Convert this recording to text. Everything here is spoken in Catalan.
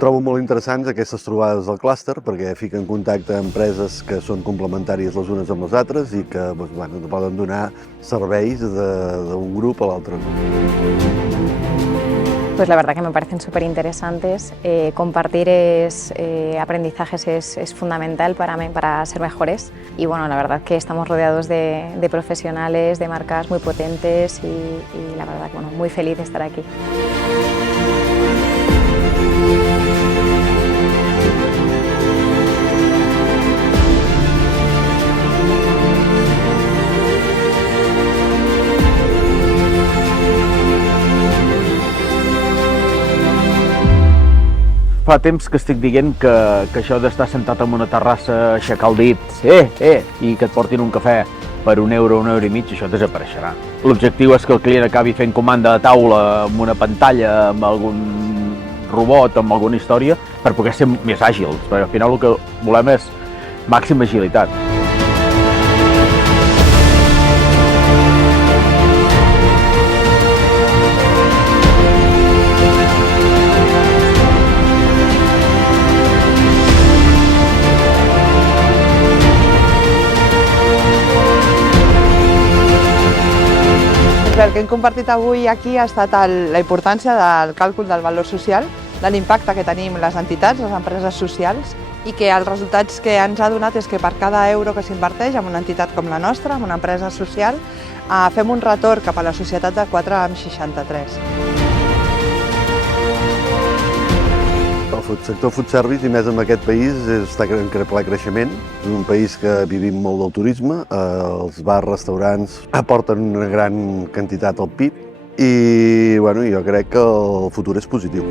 Trobo molt interessants aquestes trobades del clúster perquè fiquen en contacte empreses que són complementàries les unes amb les altres i que poden donar serveis d'un grup a l'altre. Pues la verdad que me parecen súper interesantes. Compartir aprendizajes es fundamental para ser mejores. Y bueno, la verdad que estamos rodeados de profesionales, de marcas muy potentes y la verdad que muy feliz de estar aquí. Fa temps que estic dient que això d'estar sentat en una terrassa, aixecar el dit, i que et portin un cafè per €1, €1,50, això desapareixerà. L'objectiu és que el client acabi fent comanda de taula amb una pantalla, amb algun robot, amb alguna història, per poder ser més àgils, perquè al final el que volem és màxima agilitat. El que hem compartit avui aquí ha estat la importància del càlcul del valor social, de l'impacte que tenim les entitats, les empreses socials, i que els resultats que ens ha donat és que per cada euro que s'inverteix en una entitat com la nostra, en una empresa social, fem un retorn cap a la societat de 4,63. El sector food service, i més en aquest país, està en ple creixement. És un país que vivim molt del turisme, els bars, restaurants aporten una gran quantitat al PIB i jo crec que el futur és positiu.